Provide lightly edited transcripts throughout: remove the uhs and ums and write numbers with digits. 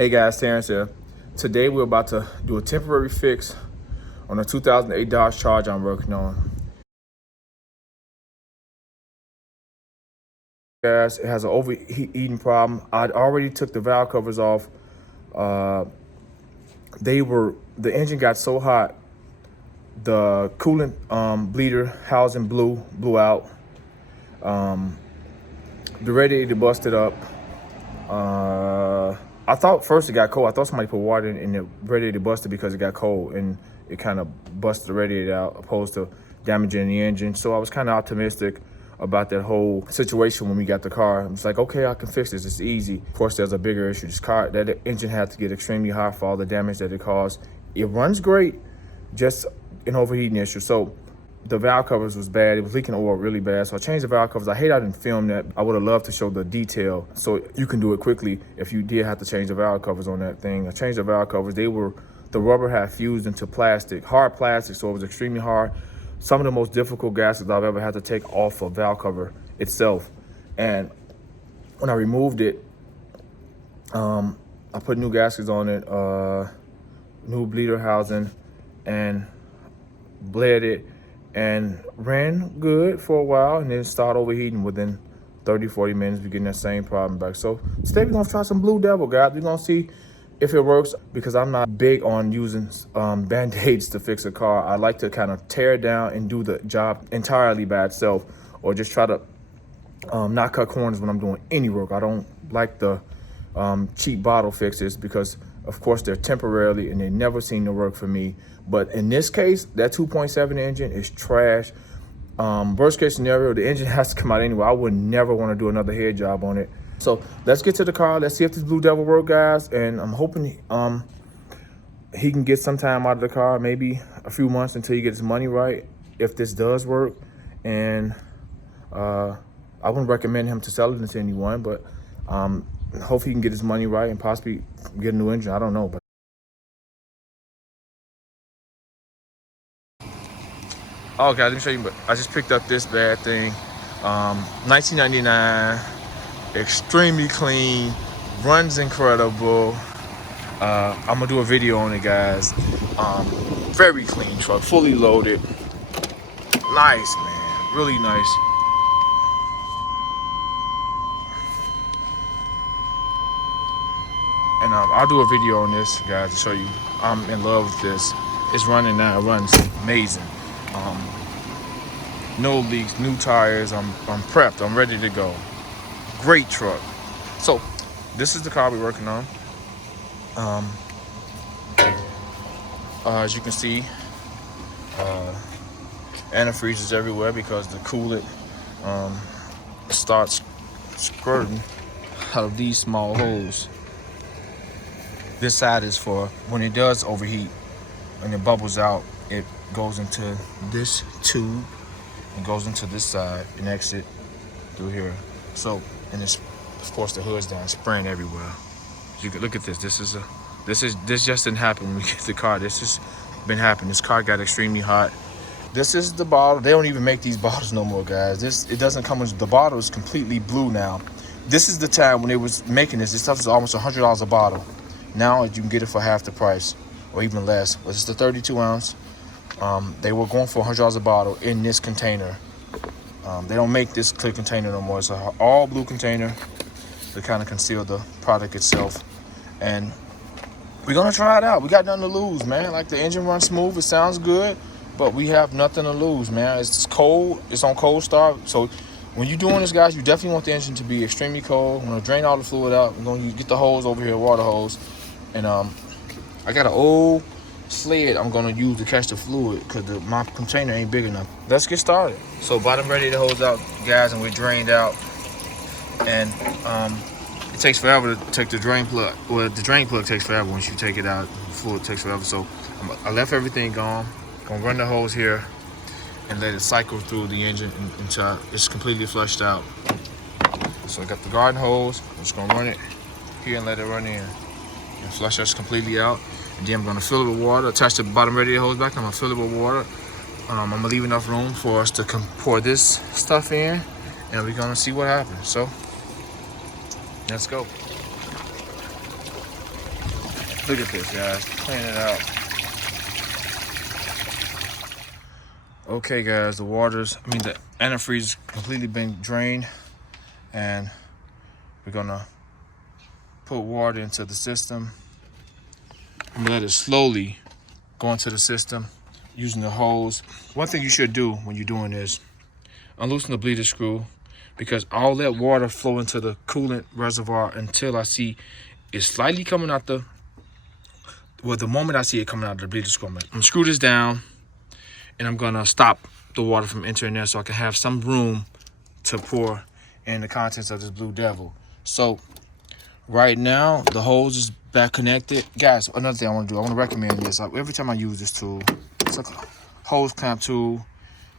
Hey guys, Terrence here. Today we're about to do a temporary fix on a 2008 Dodge Charger I'm working on. Guys, it has an overheating problem. I already took the valve covers off. The engine got so hot, the coolant bleeder housing blew out. The radiator busted up. I thought first it got cold. I thought somebody put water in the radiator busted because it got cold and it kind of busted the radiator out opposed to damaging the engine. So I was kind of optimistic about that whole situation when we got the car. I was like, okay, I can fix this. It's easy. Of course, there's a bigger issue. That engine had to get extremely hot for all the damage that it caused. It runs great, just an overheating issue. So the valve covers was bad. It was leaking oil really bad. So I changed the valve covers. I hate I didn't film that. I would have loved to show the detail so you can do it quickly if you did have to change the valve covers on that thing. I changed the valve covers. The rubber had fused into plastic, hard plastic, so it was extremely hard. Some of the most difficult gaskets I've ever had to take off a valve cover itself. And when I removed it, I put new gaskets on it, new bleeder housing, and bled it. And ran good for a while and then started overheating within 30-40 minutes. We're getting that same problem back. So today we're gonna try some Blue Devil, guys. We're gonna see if it works because I'm not big on using band-aids to fix a car. I like to kind of tear it down and do the job entirely by itself, or just try to not cut corners when I'm doing any work. I don't like the cheap bottle fixes because of course they're temporarily and they never seem to work for me. But in this case, that 2.7 engine is trash. Worst case scenario, the engine has to come out anyway. I would never want to do another head job on it. So let's get to the car. Let's see if this Blue Devil works, guys. And I'm hoping he can get some time out of the car, maybe a few months until he gets his money right, if this does work. And I wouldn't recommend him to sell it to anyone, but hopefully he can get his money right and possibly get a new engine. I don't know. But oh, guys, let me show you. I just picked up this bad thing. 1999, extremely clean, runs incredible. I'm gonna do a video on it, guys. Very clean truck, fully loaded. Nice, man, really nice. And I'll do a video on this, guys, to show you. I'm in love with this. It's running now. It runs amazing. No leaks, new tires. I'm prepped. I'm ready to go. Great truck. So this is the car we're working on. As you can see, antifreeze is everywhere because the coolant starts squirting out of these small holes. This side is for when it does overheat and it bubbles out, it goes into this tube and goes into this side and exit through here. So, and it's, of course, the hood's down, spraying everywhere. You can look at this. This just didn't happen when we get the car. This has been happening. This car got extremely hot. This is the bottle. They don't even make these bottles no more, guys. It doesn't come with, the bottle is completely blue now. This is the time when they was making this. This stuff is almost $100 a bottle. Now you can get it for half the price or even less. But it's the 32 ounce. They were going for $100 a bottle in this container. They don't make this clear container no more. It's an all blue container to kind of conceal the product itself. And we're gonna try it out. We got nothing to lose, man. Like, the engine runs smooth, it sounds good, but we have nothing to lose, man. It's cold, it's on cold start. So when you're doing this, guys, you definitely want the engine to be extremely cold. I'm gonna drain all the fluid out. I'm gonna get the hose over here, water hose. And I got an old sled I'm gonna use to catch the fluid because my container ain't big enough. Let's get started. So bottom ready to hose out, guys, and we're drained out. And it takes forever to take the drain plug. Well, the drain plug takes forever once you take it out. The fluid takes forever. So I left everything gone. Gonna run the hose here and let it cycle through the engine until it's completely flushed out. So I got the garden hose. I'm just gonna run it here and let it run in and flush us completely out. And then I'm gonna fill it with water, attach the bottom radiator hose back. I'm gonna fill it with water. I'm gonna leave enough room for us to pour this stuff in, and we're gonna see what happens. So let's go. Look at this, guys. Clean it out. Okay, guys, the antifreeze completely been drained, and we're gonna put water into the system. I'm gonna let it slowly go into the system using the hose. One thing you should do when you're doing this, unloosen the bleeder screw, because I'll let water flow into the coolant reservoir until I see it slightly coming out the moment I see it coming out of the bleeder screw, I'm gonna screw this down, and I'm gonna stop the water from entering there so I can have some room to pour in the contents of this Blue Devil. So right now the hose is back connected. Guys, another thing I want to do, I want to recommend this. Every time I use this tool, it's like a hose clamp tool.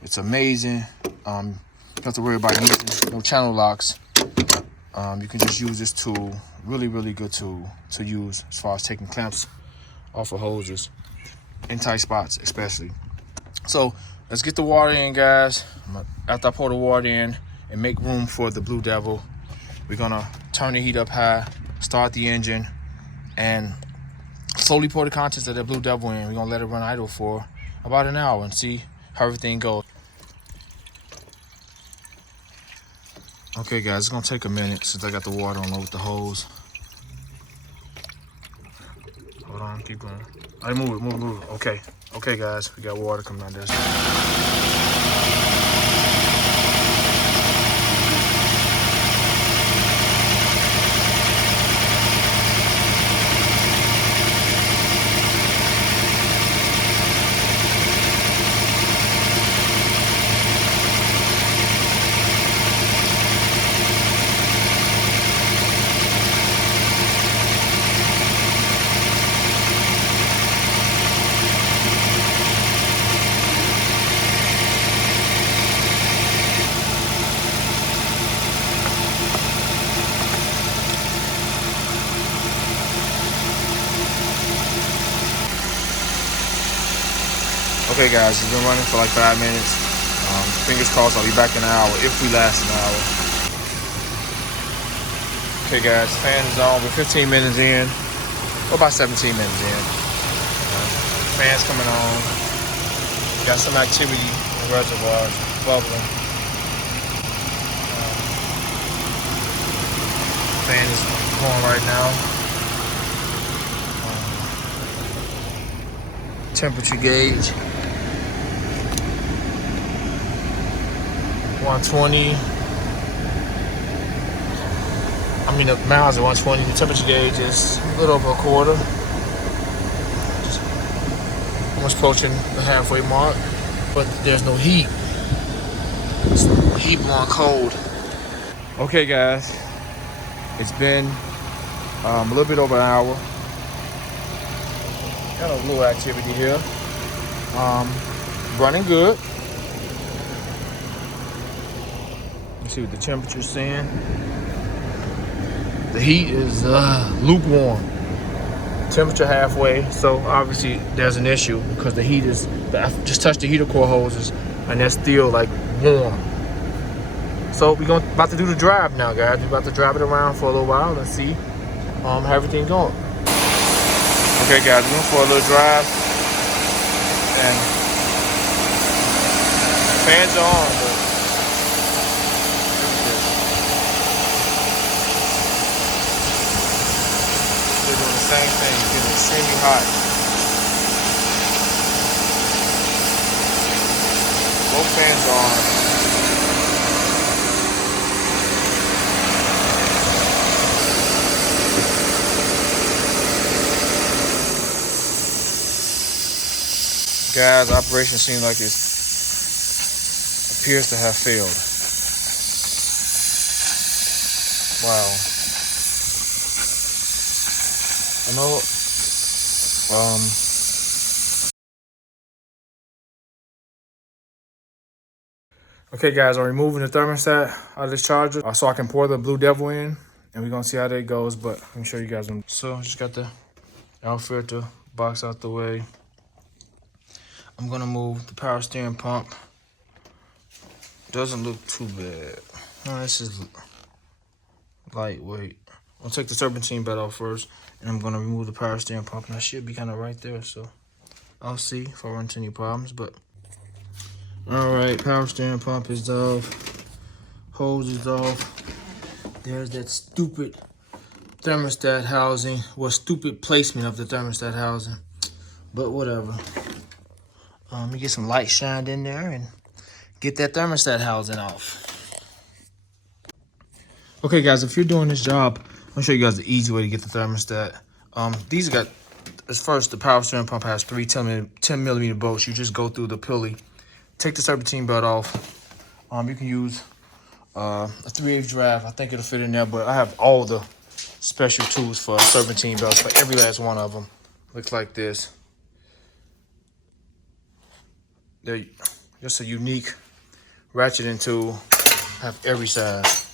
It's amazing. You don't have to worry about using no channel locks. You can just use this tool. Really, really good tool to use as far as taking clamps off of hoses in tight spots especially. So let's get the water in, guys. After I pour the water in and make room for the Blue Devil, we're gonna turn the heat up high, start the engine, and slowly pour the contents of the Blue Devil in. We're gonna let it run idle for about an hour and see how everything goes. Okay, guys, it's gonna take a minute since I got the water on with the hose. Hold on, keep going. All right, move it. Okay, guys, we got water coming out of this. Okay, guys, it's been running for like 5 minutes. Fingers crossed I'll be back in an hour, if we last an hour. Okay, guys, fan is on. We're 15 minutes in, or about 17 minutes in. Fan's coming on. Got some activity in the reservoirs, bubbling. Fan is going right now. Temperature gauge. 120. The miles are 120. The temperature gauge is a little over a quarter. Just almost approaching the halfway mark, but there's no heat. It's heat blowing cold. Okay, guys, it's been a little bit over an hour. Got a little activity here. Running good. Let's see what the temperature's saying. The heat is lukewarm. Temperature halfway, so obviously there's an issue because the heat is. I just touched the heater core hoses, and they're still like warm. So we're about to do the drive now, guys. We're about to drive it around for a little while and see how everything going. Okay, guys, we're going for a little drive, and fans are on. But they're doing the same thing. It's getting extremely hot. Both fans are on. Guys, operation seems like it appears to have failed. Wow. I know. Okay, guys, I'm removing the thermostat out of this charger so I can pour the Blue Devil in, and we're gonna see how that goes. But I'm show you guys. So just got the air filter box out the way. I'm gonna move the power steering pump. Doesn't look too bad. No, this is lightweight. I'll take the serpentine belt off first, and I'm gonna remove the power steering pump, and I should be kind of right there, so I'll see if I run into any problems. But all right, power steering pump is off, hose is off. There's that stupid thermostat housing, stupid placement of the thermostat housing, but whatever. Let me get some light shined in there and get that thermostat housing off. Okay, guys, if you're doing this job, I'll show you guys the easy way to get the thermostat. These got, as first, the power steering pump has 10 millimeter bolts. You just go through the pulley, take the serpentine belt off. You can use a 3/8 draft. I think it'll fit in there, but I have all the special tools for serpentine belts for every last one of them. Looks like this. They're just a unique ratcheting tool. Have every size.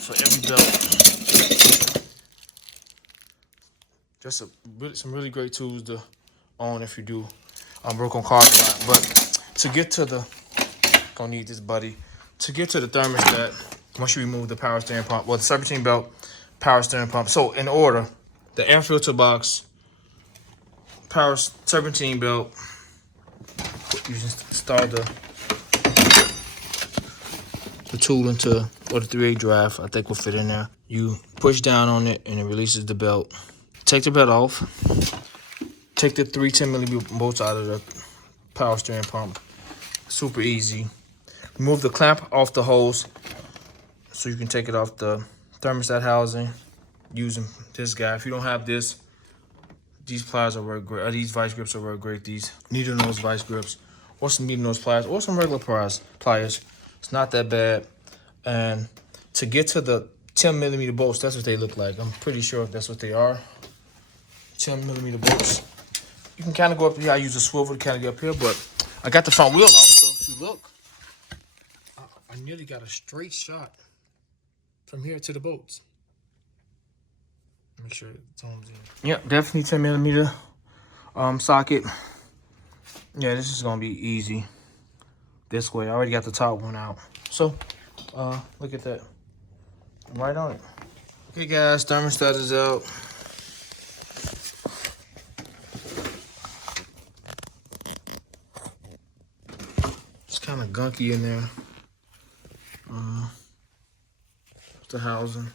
For every belt. Just some really great tools to own if you do work on cars a lot. But to get to the, gonna need this buddy. To get to the thermostat, once you remove the power steering pump, the serpentine belt, power steering pump. So in order, the air filter box, power serpentine belt, you just start the tool into, or the 3/8 draft, I think will fit in there. You push down on it and it releases the belt. Take the belt off. Take the 3 10 millimeter bolts out of the power steering pump. Super easy. Remove the clamp off the hose so you can take it off the thermostat housing using this guy. If you don't have this, these pliers will work great. These vice grips will work great. These needle nose vice grips, or some needle nose pliers, or some regular pliers. It's not that bad. And to get to the 10 millimeter bolts, that's what they look like. I'm pretty sure that's what they are. 10 millimeter bolts. You can kind of go up here. I use a swivel to kind of get up here, but I got the front wheel off, so if you look, I nearly got a straight shot from here to the bolts. Make sure it zones in. Yep, definitely 10 millimeter socket. Yeah, this is gonna be easy this way. I already got the top one out. So, look at that. I'm right on it. Okay, guys, thermostat is out. It's kind of gunky in there. The housing.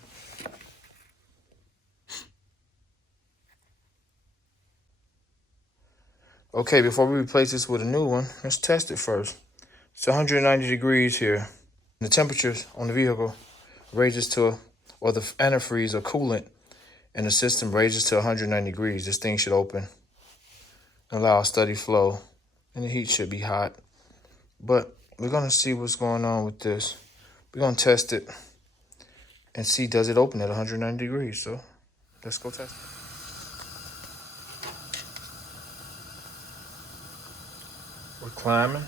Okay, before we replace this with a new one, let's test it first. It's 190 degrees here. The temperatures on the vehicle raises to, or the antifreeze or coolant in the system raises to 190 degrees. This thing should open, allow a steady flow, and the heat should be hot. But we're gonna see what's going on with this. We're gonna test it and see, does it open at 190 degrees? So let's go test it. We're climbing.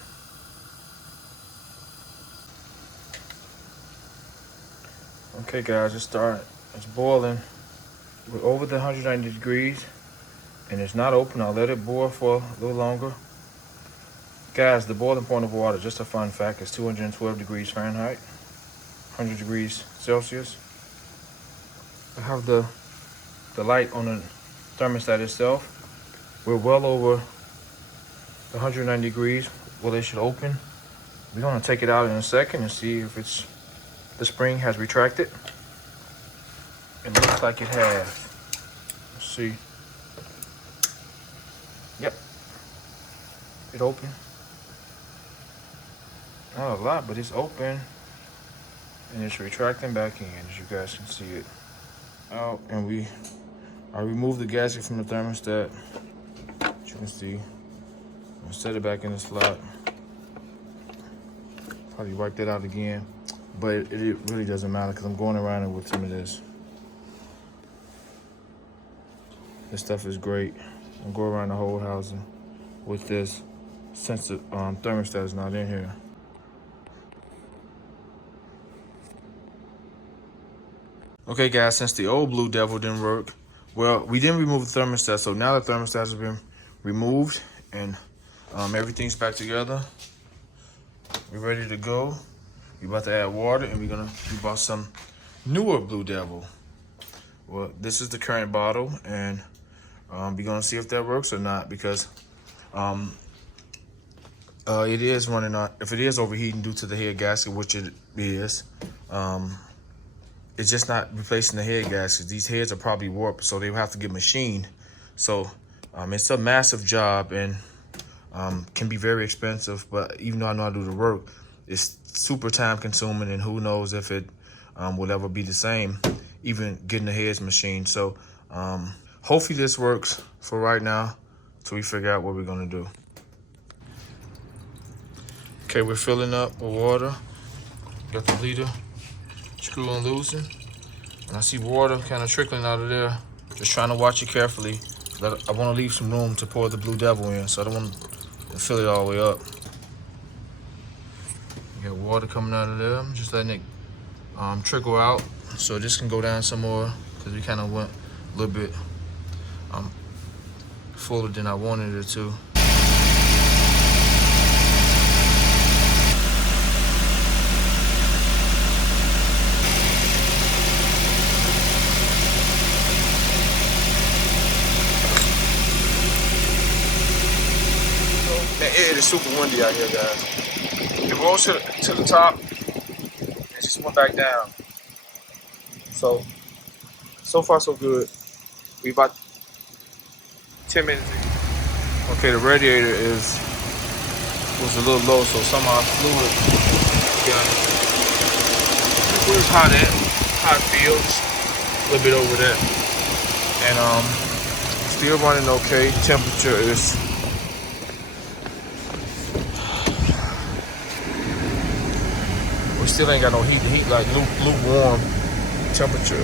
Okay, guys, it's starting. It's boiling. We're over the 190 degrees, and it's not open. I'll let it boil for a little longer. Guys, the boiling point of water, just a fun fact, is 212 degrees Fahrenheit, 100 degrees Celsius. I have the light on the thermostat itself. We're well over the 190 degrees. Well, it should open. We're gonna take it out in a second and see if the spring has retracted. It looks like it has. Let's see. Yep. It opened. Not a lot, but it's open. And it's retracting back in, as you guys can see it. Out, and I removed the gasket from the thermostat. As you can see. I'll set it back in the slot. Probably wipe that out again. But it really doesn't matter because I'm going around it with some of this. This stuff is great. I'll go around the whole housing with this since the thermostat is not in here. Okay, guys, since the old Blue Devil didn't work, well, we didn't remove the thermostat, so now the thermostat has been removed and everything's back together. We're ready to go. We about to add water, and we bought some newer Blue Devil. Well, this is the current bottle, and we're gonna see if that works or not, because it is running on. If it is overheating due to the head gasket, which it is, it's just not replacing the head gaskets. These heads are probably warped, so they will have to get machined. So it's a massive job, and can be very expensive. But even though I know how to do the work, it's super time consuming, and who knows if it will ever be the same, even getting the heads machined. So hopefully this works for right now till we figure out what we're gonna do. Okay, we're filling up with water. Got the bleeder screw and loosen. And I see water kind of trickling out of there. Just trying to watch it carefully. I want to leave some room to pour the Blue Devil in, so I don't want to fill it all the way up. You got water coming out of there. I'm just letting it trickle out, so this can go down some more, because we kind of went a little bit fuller than I wanted it to. Man, it is super windy out here, guys. It rose to the top and just went back down. So far so good. We about 10 minutes in. Okay, the radiator was a little low, so some of our fluid got hot it feels a little bit over there. And still running okay. Temperature is still ain't got no heat. The heat like lukewarm. Temperature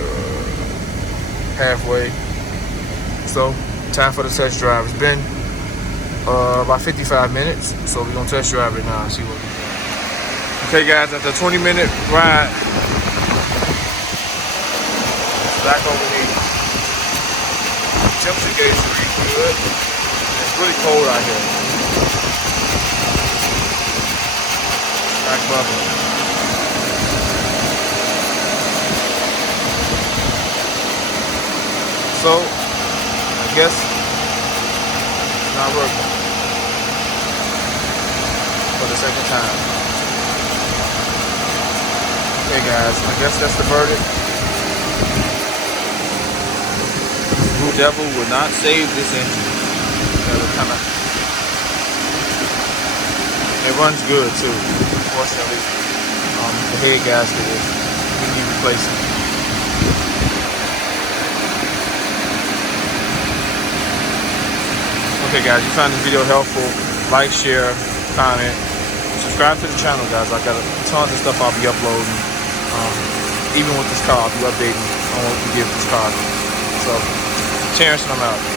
halfway. So time for the test drive. It's been about 55 minutes, so we're gonna test drive it now and see what we do. Okay, guys, after a 20-minute ride, it's back overheating. Temperature gauge is really good. It's really cold out here. Back bubbling. So, I guess it's not working for the second time. Okay, guys, I guess that's the verdict. Blue Devil will not save this engine. It runs good too. Unfortunately, the head gasket we need replacing. Okay, guys, you found this video helpful, like, share, comment, subscribe to the channel, guys. I got tons of stuff I'll be uploading. Even with this car, I'll be updating on what we did with this car. So, Terrence, and I'm out.